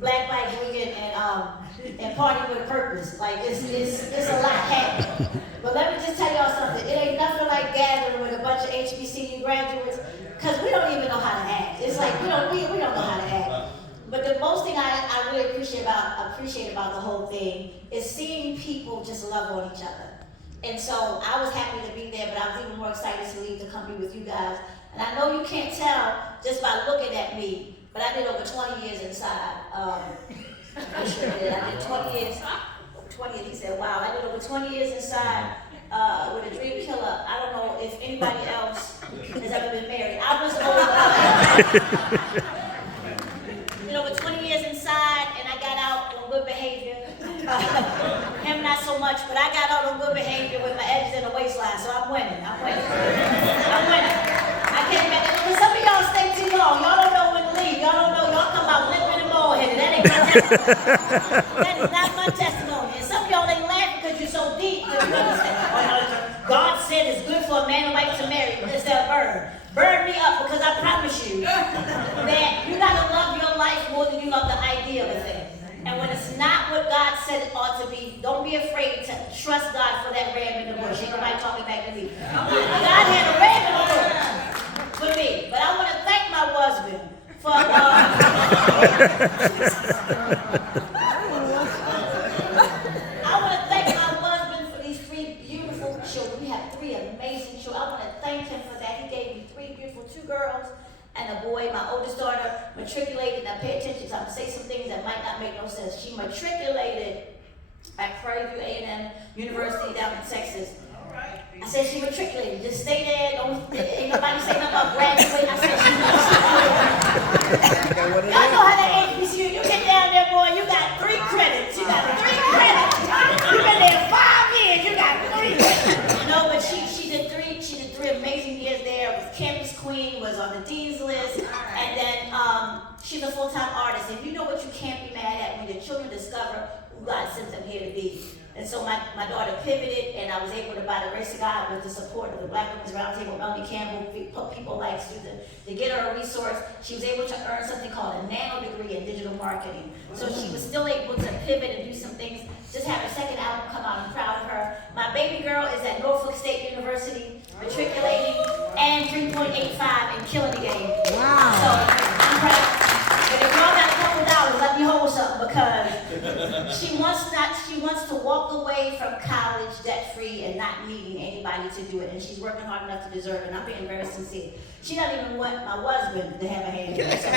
Black Weekend and Party with a Purpose. Like it's a lot happening. But let me just tell y'all something. It ain't nothing like gathering with a bunch of HBCU graduates, because we don't even know how to act. It's like we don't know how to act. But the most thing I really appreciate about the whole thing is seeing people just love on each other. And so I was happy to be there, but I was even more excited to leave to come be with you guys. And I know you can't tell just by looking at me, but I did over 20 years inside. I sure did. I did 20 years. 20 years, he said, wow, I did over 20 years inside with a dream killer. I don't know if anybody else has ever been married. I was over 20 years inside, and I got out on good behavior. Him not so much, but I got out on good behavior with my edges in the waistline, so I'm winning. I came back. Some of y'all stay too long. Y'all don't know when to leave. Y'all don't know. Y'all come out limping and bald-headed. That ain't my testimony. That is not my testimony. And some of y'all ain't laughing because you're so deep. You understand? God said it's good for a man and wife to marry. It's that burn. Burn me up, because I promise you that you gotta love your life more than you love the idea of a thing. And when it's not what God said it ought to be, don't be afraid to trust God for that ram in the bush. Ain't nobody talking back to me. God had a ram in the bush for me. But I want to thank my husband for I want to thank my husband for these 3 beautiful children. We have 3 amazing children. I want to thank him for that. He gave me 3 beautiful, 2 girls and a boy. My oldest daughter matriculated. Now pay attention, so I'm going to say some things that might not make no sense. She matriculated at Prairie View A&M University down in Texas. I said she matriculated. Just stay there. Ain't nobody say nothing about graduating. I said she matriculated. Y'all know how that HBCU. You get down there, boy, you got 3 credits. You got 3 credits. You've been there 5 years. You got 3 credits. No, but she did 3. She did 3 amazing years there. Was campus queen. Was on the dean's list. And then she's a full-time artist. And you know what you can't be mad at when your children discover who God sent them here to be. And so my daughter pivoted, and I was able to, by the grace of God, with the support of the Black Women's Roundtable, Melanie Campbell, people like Susan, to get her a resource. She was able to earn something called a nano degree in digital marketing. So she was still able to pivot and do some things. Just had her second album come out. I'm proud of her. My baby girl is at Norfolk State University, matriculating, and 3.85 and killing the game. Wow. So I'm proud. But if y'all got a couple dollars, let me hold something, because she wants to walk away from college debt-free and not needing anybody to do it. And she's working hard enough to deserve it. And I'm being very sincere. She doesn't even want my husband to have a hand in it. So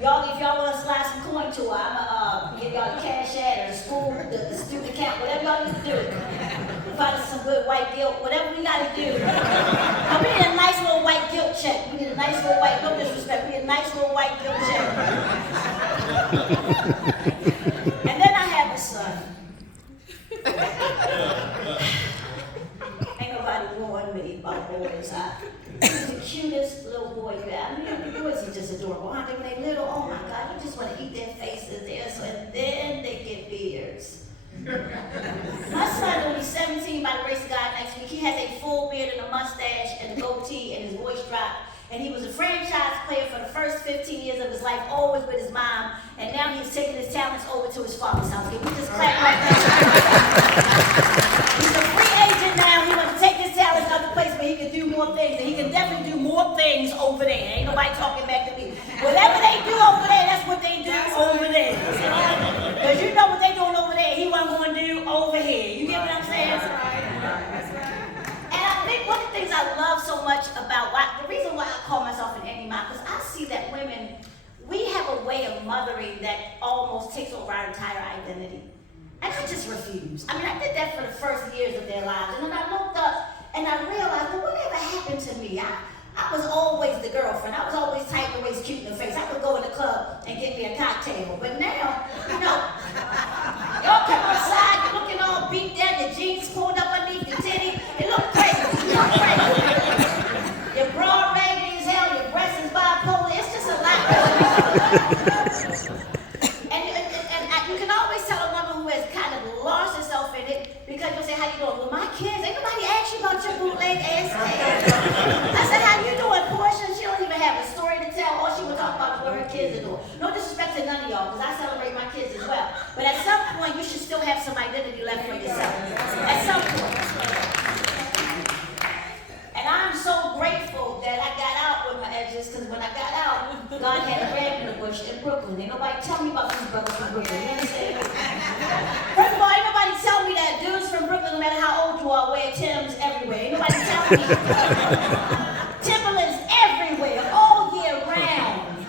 y'all, if y'all want to slide some coin to her, I'm give y'all the cash ad or the school, the student account, whatever y'all need to do. Find us some good white guilt, whatever we got to do. But we need a nice little white guilt check. We need a nice little white, no disrespect, we need a nice little white guilt check. And then I have a son. Ain't nobody warned me about boys. He's the cutest little boy you have. I mean, the boys are just adorable, aren't they? When they little, oh my God, you just want to eat their faces there. So, and then they get beards. My son will be 17 by the grace of God next week. He has a full beard and a mustache and a goatee, and his voice dropped. And he was a franchise player for the first 15 years of his life, always with his mom. And now he's taking his talents over to his father's house. Can we just clap right there? He's a free agent now. He wants to take his talents out the place where he can do more things. And he can definitely do more things over there. Ain't nobody talking back to me. Whatever they do over there, that's what they do over there. Because you know what they doing over there, he wasn't going to do over here. You get what I'm saying? That's right. That's right. And I think one of the things I love so much about the reason why I call myself an Annie Mom, because I see that women, we have a way of mothering that almost takes over our entire identity. And I just refuse. I mean, I did that for the first years of their lives. And then I looked up and I realized, well, whatever happened to me? I was always the girlfriend. I was always tight in the waist, cute in the face. I could go in the club and get me a cocktail. But now, you know, y'all come outside, you're looking all beat down, the jeans pulled up underneath your titty. It look crazy. You look crazy. Your bra raggedy as hell, your breast is bipolar. It's just a lot. And you can always tell a woman who has kind of lost herself in it, because you'll say, how you doing? Well, my kids, ain't nobody asked you about your bootleg ass. I said, how you doing, Portia? She don't even have a story to tell. All she would talk about is what her kids are doing. No disrespect to none Brooklyn. Ain't nobody tell me about these brothers from Brooklyn. You know what I'm saying? First of all, ain't nobody tell me that dudes from Brooklyn, no matter how old you are, wear Timbs everywhere. Ain't nobody tell me. Timberlands everywhere, all year round.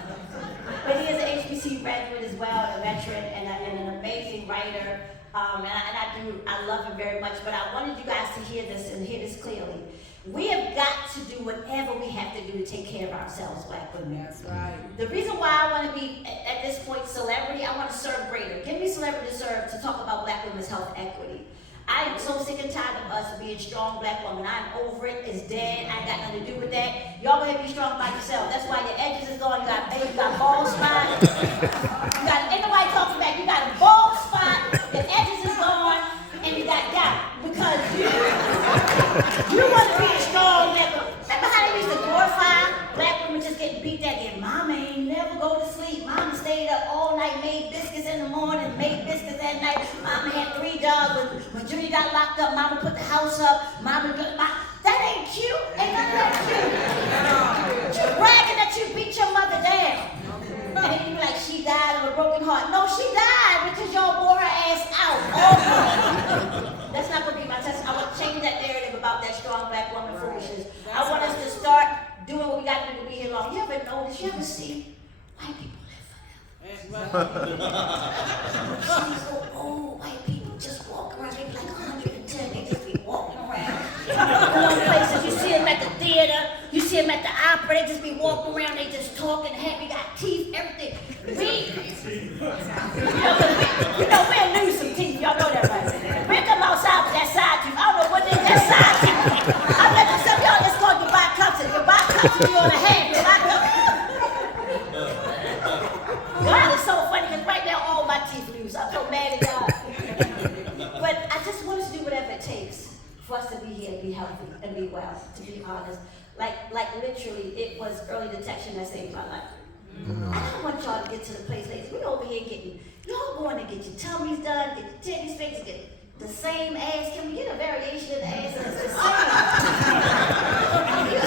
But he is an HBCU graduate as well, a veteran, and an amazing writer. I love him very much, but I wanted you guys to hear this and hear this clearly. We have got to do whatever we have to do to take care of ourselves, Black women. That's right. The reason why I want to be, at this point, celebrity, I want to serve greater. Give me Celebrity to Serve to talk about Black women's health equity. I am so sick and tired of us being strong Black women. I'm over it. It's dead. I ain't got nothing to do with that. Y'all gonna be strong by yourself. That's why your edges is gone. You got bald spot. Ain't nobody talking back. You got a bald spot. Your edges is gone, and you got gout because you want to be a strong Black woman. Remember how they used to glorify Black women just getting beat down? And Mama ain't never go to sleep. Mama stayed up all night, made biscuits in the morning, made biscuits at night. Mama had 3 dogs. When Judy got locked up, Mama put the house up. That ain't cute. Ain't none of that cute. You bragging that you beat your mother down. And then you be like, she died of a broken heart. No, she died because y'all wore her ass out. That's not going to be my test. I want to change that narrative about that strong Black woman foolishness. I want us to start doing what we got to do to be here long. You ever notice, you ever see white people live forever? So old white people just walk around, they be like 110, they just be walking around. Places, you see them at the theater, you see them at the opera, they just be walking around, they just talking, happy, got teeth, everything. We'll lose some teeth, y'all know that, right? We come outside with that side teeth. I don't know what it is, that side teeth. I'm like, some y'all, let's go to buy cups, and you buy cups, and you on the hand, you buy cups. God, it's so funny, because right now, all my teeth loose. I'm so mad at God. But I just want us to do whatever it takes for us to be here, be healthy, and be well, to be honest. Like literally, it was early detection that saved my life. I don't want y'all to get to the place, ladies. We over here getting, y'all going to get your tummies done, get your titties fixed, get the same ass. Can we get a variation of the ass? It's the same.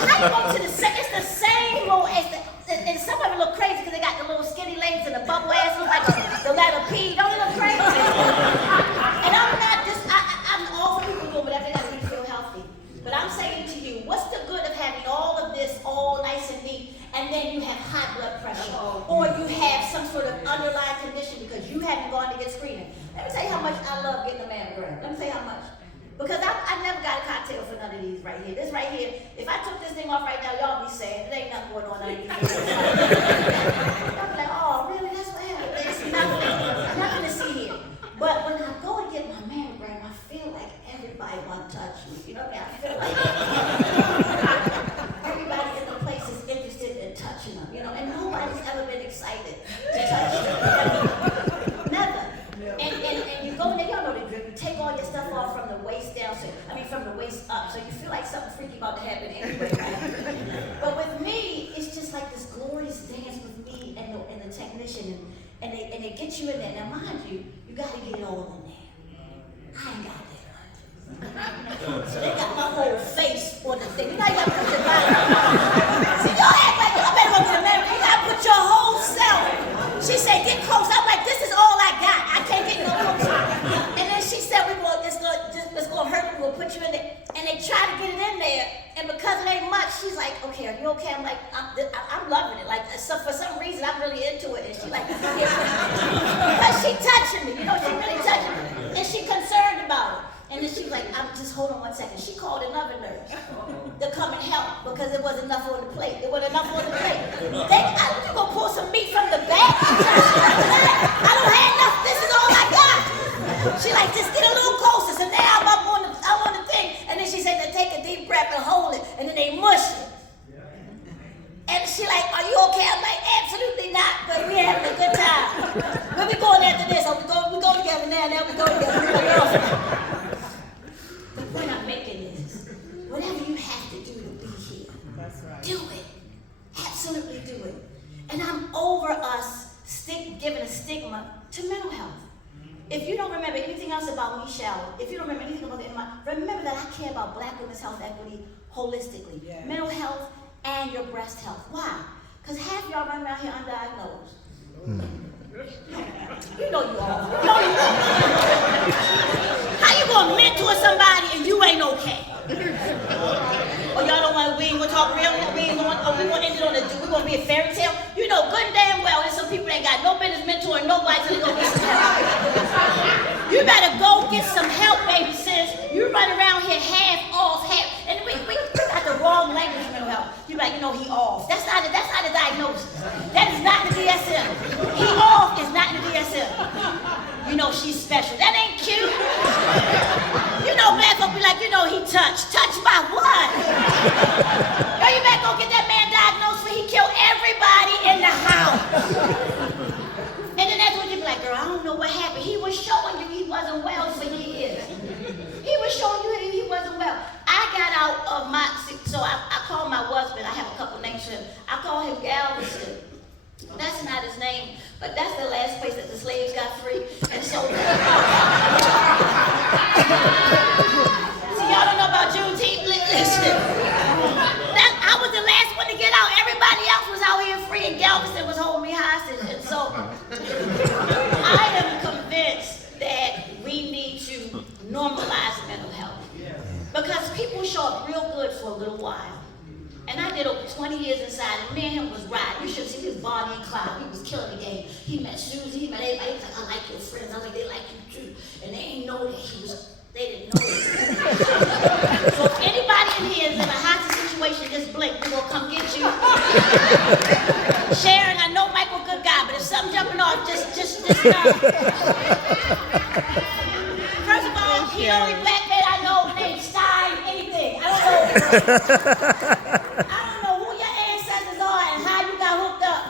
How you go to the same? It's the same little ass. And some of them look crazy because they got the little skinny legs and the bubble ass look like the letter P. Don't it look crazy? And I'm not just, I'm all for people doing whatever they got to do to feel healthy. But I'm saying to you, what's the good of having all of this all nice and neat, and then you have high blood pressure, or you have some sort of underlying condition because you haven't gone to get screening? Let me tell you how much I love getting a mammogram. Let me tell you how much. Because I never got a cocktail for none of these right here. This right here, if I took this thing off right now, y'all be sad. There ain't nothing going on underneath. Y'all be like, oh, really? That's what happened. It's nothing to see here. But when I go and get my mammogram, I feel like everybody want to touch me. You know what I mean? I feel like everybody in the place is interested in touching them. You know, and nobody's ever been excited to touch them. Never. And you go in there, y'all know the drip. You take all your stuff off from the waist down, from the waist up, so you feel like something freaky about to happen anyway, right? But with me, it's just like this glorious dance with me and the technician, and they get you in there. Now, mind you, you got to get it all in there. I ain't got that. So they got my whole face on the thing. You know, you got to put your body. See, y'all act like I better go get a man. You got to put your whole self. She said, get close. I'm like, this is all I got. I can't get no closer. And then she said, it's going to hurt. We're going to put you in there. And they try to get it in there. And because it ain't much, she's like, okay, are you okay? I'm like, I'm loving it. Like, so for some reason, I'm really into it. And she like, because she touching me. You know, she really touching me. And she concerned about it. And then she was like, just hold on one second. She called another nurse to come and help because it wasn't enough on the plate. There wasn't enough on the plate. You gonna pull some meat from the back? I don't have enough. This is all I got. She like, just get a little closer. So now I'm on the thing. And then she said to take a deep breath and hold it. And then they mush it. And she like, are you okay? I'm like, absolutely not. But we having a good time. Where we going after this? Oh, we go together now. Now we go together. The point I'm making is, whatever you have to do to be here, that's right. Do it. Absolutely do it. And I'm over us giving a stigma to mental health. If you don't remember anything else about Meshelle, if you don't remember anything about remember that I care about Black women's health equity holistically. Yes. Mental health and your breast health. Why? Because half y'all run around here undiagnosed. You know you off. You know you off. How you gonna mentor somebody and you ain't okay? Or y'all don't want, we ain't gonna talk real, we gonna end it on we gonna be a fairy tale? You know good and damn well there's some people that ain't got no business mentoring nobody till they go get some help. You better go get some help, baby sis. You run around here half off, and we got the wrong language for mental health. You like, he off. That's not a diagnosis. That is not the DSM. He off is not the DSM. She's special. That ain't cute. Black folk be like, he touched. Touched by what? Girl, you better go get that man diagnosed for he killed everybody in the house. And then that's when you be like, girl, I don't know what happened. He was showing you he wasn't well for years. He was showing you he wasn't well. I got out of so I called my husband, I have a couple names for him. I call him Galveston. That's not his name, but that's the last place that the slaves got free. And so, see, y'all don't know about Juneteenth? Listen, I was the last one to get out. Everybody else was out here free, and Galveston was holding me hostage. And so, I am convinced that we need to normalize mental health. Because people show up real good for a little while. And I did over 20 years inside, and me and him was riding. You should see this Bonnie and Clyde. He was killing the game. He met Susie, he met everybody. He was like, I like your friends. I was like, they like you too. And they ain't know that they didn't know that. So if anybody in here is in a hostage situation, just blink. We're going to come get you. Sharon, I know Michael, good guy, but if something jumping off, just know. First of all, he only black man I know named Stein anything. I don't know who your ancestors are and how you got hooked up.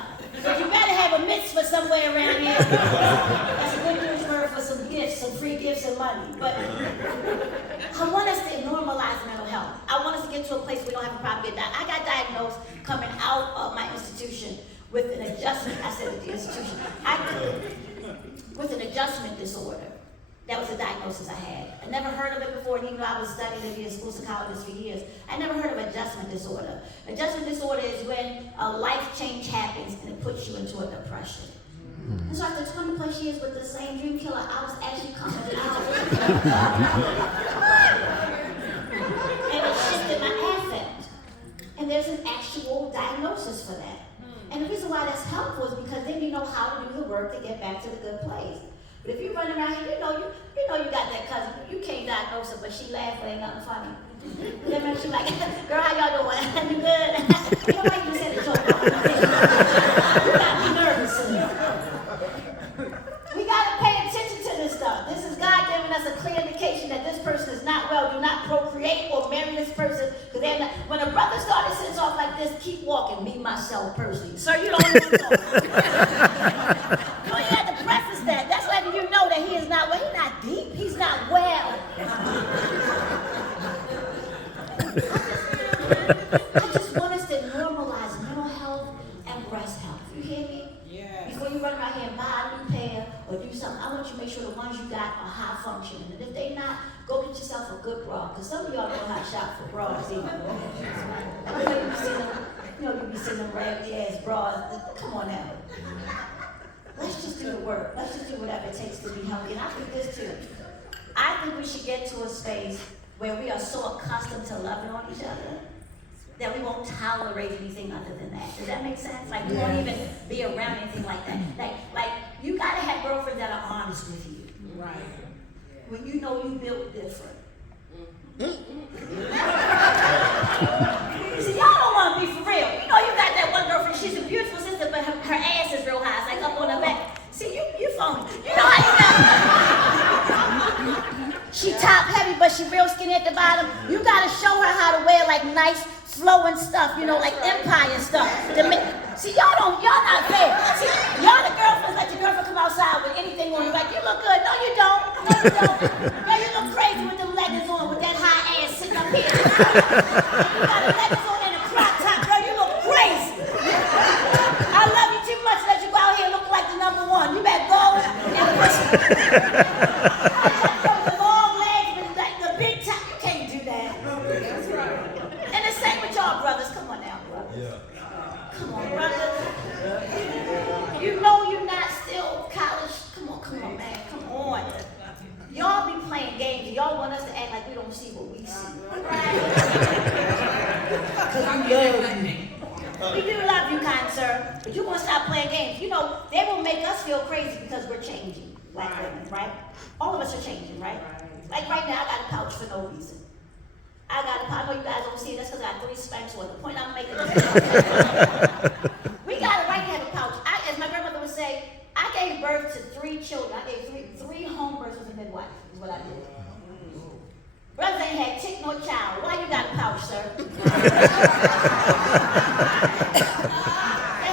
But you better have a mitzvah somewhere around here. That's a good news word for some gifts, some free gifts and money. But I want us to normalize mental health. I want us to get to a place where we don't have a problem getting that. I got diagnosed coming out of my institution with an adjustment. I said at the institution. With an adjustment disorder. That was the diagnosis I had. I never heard of it before, and even though I was studying to be a school psychologist for years, I never heard of adjustment disorder. Adjustment disorder is when a life change happens and it puts you into a depression. And so after 20 plus years with the same dream killer, I was actually coming out. And it shifted my affect. And there's an actual diagnosis for that. And the reason why that's helpful is because then you know how to do the work to get back to the good place. But if you run around here, you know you got that cousin. You can't diagnose her, but she laughs, ain't nothing funny. Then she like, girl, how y'all doing? You good? You know why you said the joke? You got me nervous. We gotta pay attention to this stuff. This is God giving us a clear indication that this person is not well. Do not procreate or marry this person. Because when a brother started sitting off like this, keep walking. Me, myself, personally. Sir, you don't want to talk. You ain't had to preface that. That's letting you know that he is not well. He's not deep. He's not well. I just want us to normalize mental health and breast health. You hear me? Yeah. Before you run around here and buy a new pair or do something, I want you to make sure the ones you got are high functioning. And if they not, go get yourself a good bra. Because some of y'all know how to shop for bras. You be seeing them raggedy ass bras. Come on now. Let's just do the work. Let's just do whatever it takes to be healthy. And I think this too. I think we should get to a space where we are so accustomed to loving on each other that we won't tolerate anything other than that. Does that make sense? Like we won't even be around anything like that. Like you gotta have girlfriends that are honest with you. Right. When you know you built different. See, y'all don't want to be for real. You know you got that one girlfriend, she's a beautiful sister, but her ass is real high. It's like up on her back. See, you phony. You know how you got she top heavy, but she real skinny at the bottom. You gotta show her how to wear like nice flowing stuff, like empire stuff. See, y'all not fair. See, y'all the girlfriends let your girlfriend come outside with anything on you. Like, you look good. No, you don't. No, you don't. Girl, you look crazy with them leggings on, with that high ass sitting up here. You got the leggings on and a crop top. Girl, you look crazy. I love you too much to let you go out here and look like the number one. You better go and push the long legs with like the big top. You can't do that. That's right. And the same with y'all brothers. Come on now, brothers. Yeah. Come on, brothers. You know crazy because we're changing, black women, right? All of us are changing, right? Like right now, I got a pouch for no reason. I got a pouch. I know you guys don't see it. That's because I got 3 Spanx. Or the point I'm making is we got a right to have a pouch. As my grandmother would say, I gave birth to 3 children. I gave three home births as a midwife, is what I did. Brothers ain't had chick nor child. Why you got a pouch, sir? The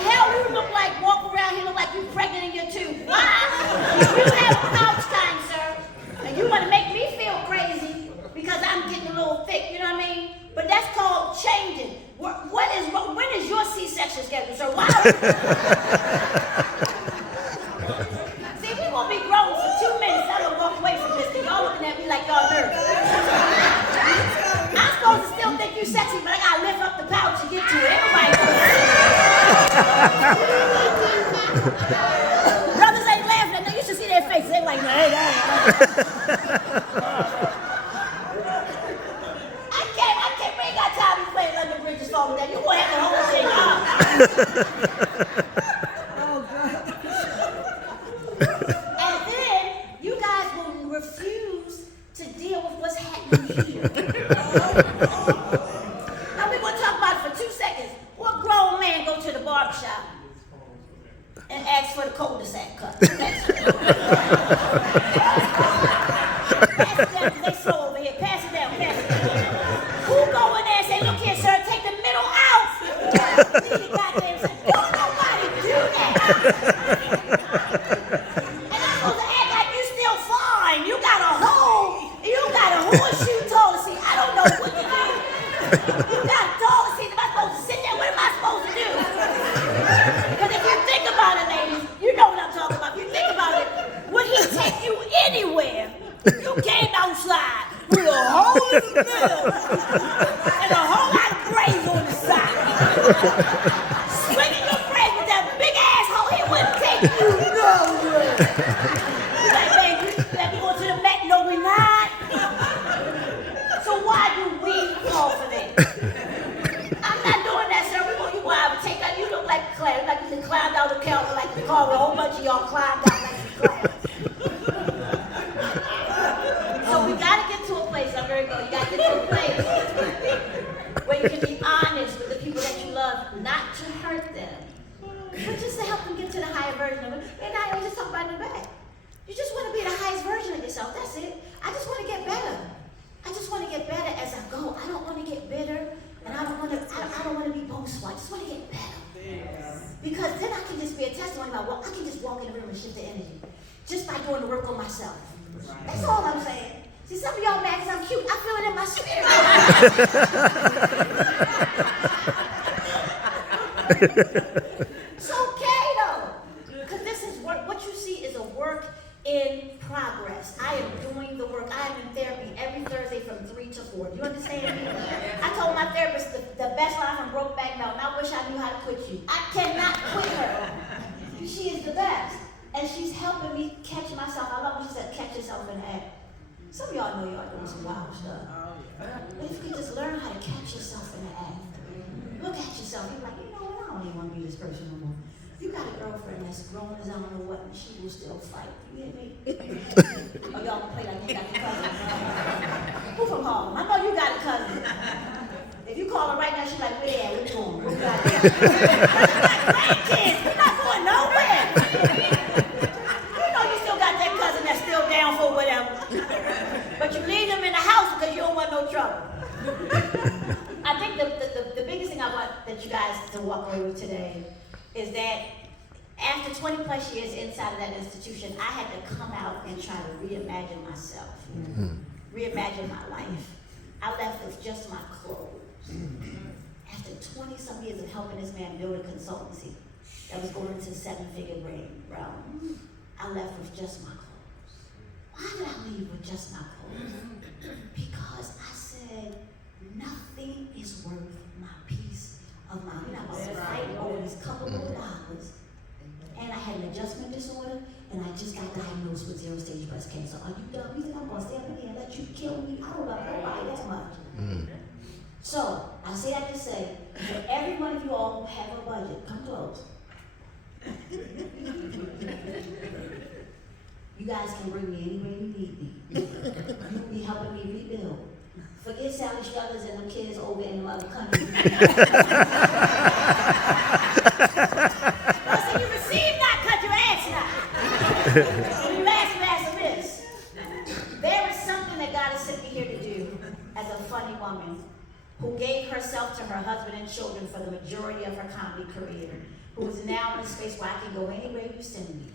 hell you look like, walk around here look like you pregnant in your tube. Why? You have a pouch time, sir. And you want to make me feel crazy because I'm getting a little thick, you know what I mean? But that's called changing. When is your C-section scheduled, sir? Why? See, we won't be grown for 2 minutes. I'm gonna walk away from this because y'all looking at me like y'all nervous. I'm supposed to still think you sexy, but I gotta lift up the pouch to get to it. Everybody brothers ain't laughing. I know you should see their faces. They're like, hey, I can't. We ain't got time to be playing London Bridge is falling down. You gonna have the whole thing up. And then you guys will refuse to deal with what's happening here. Now we're gonna talk about it for 2 seconds. What grown man go to the barbershop and ask for the cul-de-sac cut? Pass it down, they slow over here. Pass it down. Who go in there and say, look here, sir, take the middle out? Don't nobody do that. And I'm supposed to act like you still fine. You got a horseshoe policy. I don't know what to do. You got a policy. Am I supposed to sit there? What am I supposed to do? Because if you think about it, ladies, you know what I'm talking about. If you think about it, would he take you anywhere? You came outside with a hole in the middle and a whole lot of braids on the side. Swinging your braids with that big asshole, he wouldn't take you nowhere. You're like, man, you let me go to the Met? No, we're not. So why do we fall for that? I'm not doing that, sir. You go out and take out. You look like a clown. Like you climbed out the car, like the car with a whole bunch of y'all climbed out like you clowns. So we got to get to a place, I'm very good. You got to get to a place where you can be honest with the people that you love, not to hurt them, but just to help them get to the higher version of it. And I always just talk about in the back. You just want to be the highest version of yourself. That's it. I just want to get better. I just want to get better as I go. I don't want to get bitter, and I don't want to be boastful. I just want to get better. Because then I can just be a testimony about, well, I can just walk in the room and shift the energy just by doing the work on myself. That's all I'm saying. See, some of y'all mad because I'm cute. I feel it in my spirit. It's okay, though. Because this is work. What you see is a work in progress. I am doing the work. I am in therapy every Thursday from 3 to 4. Do you understand me? I told my therapist the best line from Brokeback Mountain. I wish I knew how to quit you. I cannot quit her. She is the best. And she's helping me catch myself. I love when she said, catch yourself in the act. Some of y'all know y'all doing some wild stuff. But if you just learn how to catch yourself in the act, look at yourself. You're like, you know what? I don't even want to be this person no more. You got a girlfriend that's grown as I don't know what, and she will still fight. You hear me? Or y'all gonna play like you got your cousin. Who from Harlem? I know you got a cousin. If you call her right now, she's like, where at? Where you going? Where you got it? Grandkids, we're not going nowhere. You know you still got that cousin that's still down for whatever. But you leave them in the house because you don't want no trouble. I think the biggest thing I want that you guys to walk away with today is that after 20 plus years inside of that institution, I had to come out and try to reimagine myself, reimagine my life. I left with just my clothes. After 20 some years of helping this man build a consultancy that was going into the 7-figure realm, I left with just my clothes. Why did I leave with just my clothes? Because I said, nothing is worth my peace of mind. You're not going to fight over these couple of dollars. And I had an adjustment disorder, and I just got diagnosed with 0-stage breast cancer. Are you dumb? You think I'm going to stand up here and let you kill me? I don't love nobody that much. So, I say that to say, for every one of you all who have a budget, come close. You guys can bring me anywhere you need me. You will be helping me rebuild. Forget Sally Struthers and the kids over in the other country. Listen, you receive not because you ask not. When you ask this. There is something that God has sent me here to do as a funny woman who gave herself to her husband and children for the majority of her comedy career, who is now in a space where I can go anywhere you send me.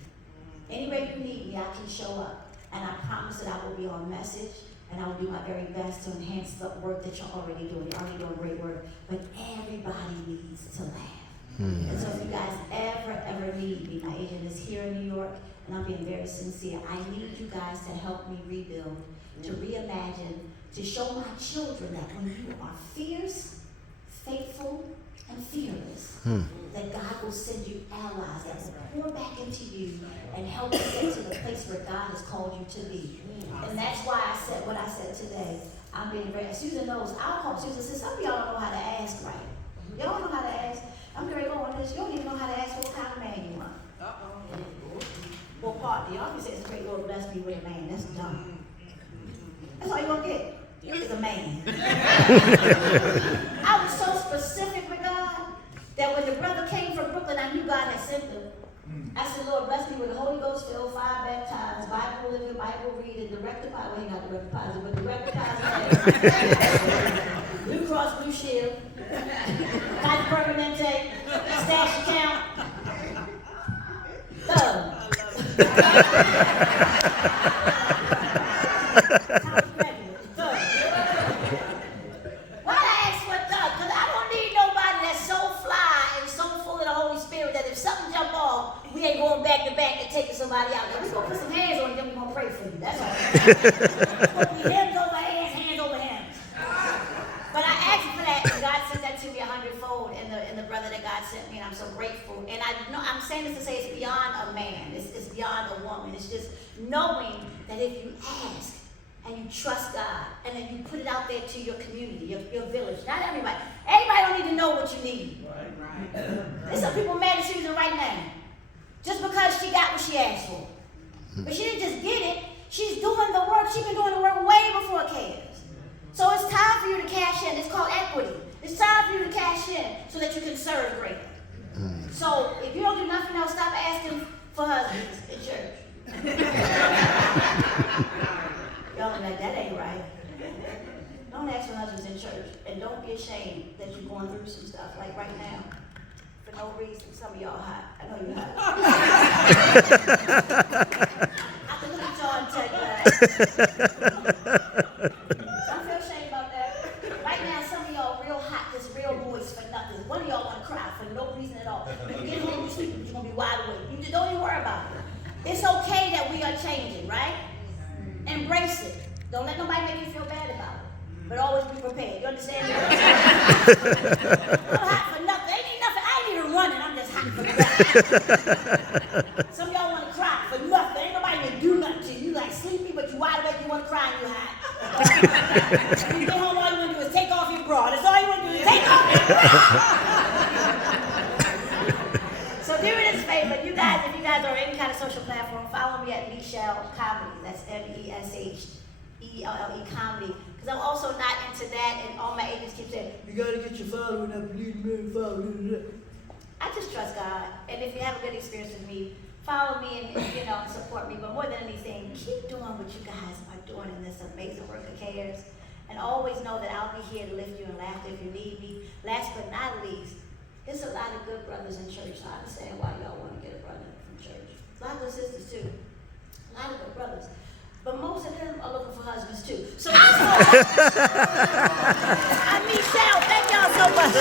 Anywhere you need me, I can show up. And I promise that I will be on message, and I will do my very best to enhance the work that you're already doing. You're already doing great work, but everybody needs to laugh. And so if you guys ever need me, my agent is here in New York, and I'm being very sincere. I need you guys to help me rebuild, to reimagine, to show my children that when you are fierce, faithful, and fearless, that God will send you allies that will pour back into you and help you get to the place where God has called you to be. And that's why I said what I said today. I'm being very, Susan knows, I'll call Susan and say, some of y'all don't know how to ask right. Y'all don't know how to ask. I'm going to go on this. You don't even know how to ask what kind of man you want. Well, partly, y'all can say it's a great Lord bless me with a man. That's dumb. That's all you're going to get. Is a man. I was so specific with God that when the brother came from Brooklyn, I knew God had sent him. I said, Lord, bless me with the Holy Ghost filled, fire baptized, Bible living, Bible reading, direct deposit. Well, he got direct deposit, but direct deposit. Blue Cross Blue Shield, Kaiser Permanente, stash account. Thug. We ain't going back to back and taking somebody out. We're going to put some hands on them. We're going to pray for you. That's all. It's going to be hands over hands, hands over hands. But I asked for that, and God sent that to me 100-fold in the brother that God sent me, and I'm so grateful. And I'm saying this to say it's beyond a man. It's beyond a woman. It's just knowing that if you ask and you trust God, and then you put it out there to your community, your village. Not everybody. Everybody don't need to know what you need. Right. There's some people mad at Susan right now. Just because she got what she asked for. But she didn't just get it. She's doing the work. She's been doing the work way before cares. So it's time for you to cash in. It's called equity. It's time for you to cash in so that you can serve greater. So if you don't do nothing else, stop asking for husbands in church. Y'all are like, that ain't right. Don't ask for husbands in church. And don't be ashamed that you're going through some stuff like right now. For no reason. Some of y'all hot. I know you're hot. I can look at y'all and tell you that. Don't feel ashamed about that. Right now, some of y'all real hot, just real moist for nothing. One of y'all want to cry for no reason at all. When you get home, you sleep, you're going to be wide awake. You just don't even worry about it. It's okay that we are changing, right? Embrace it. Don't let nobody make you feel bad about it. But always be prepared. You understand? I'm hot for nothing. Ain't nothing. I ain't even running. I'm just hot for nothing. Some of y'all want to cry for nothing. Ain't nobody even do nothing to you. You like sleepy, but you wide awake. You want to cry and you hot. You get home, all you want to do is take off your bra. That's all you want to do is take off your bra. So do me this favor, you guys. If you guys are on any kind of social platform, follow me at Meshelle Comedy. That's MESHELLE Comedy. Because I'm also not into that, and all my agents keep saying, you got to get your following up, you need a million followers. I just trust God, and if you have a good experience with me, follow me and support me. But more than anything, keep doing what you guys are doing in this amazing work of cares, and always know that I'll be here to lift you and laugh if you need me. Last but not least, there's a lot of good brothers in church, so I understand why y'all want to get a brother from church. A lot of good sisters too, a lot of good brothers. But most of them are looking for husbands too. So I'm Meshelle. Thank y'all so much.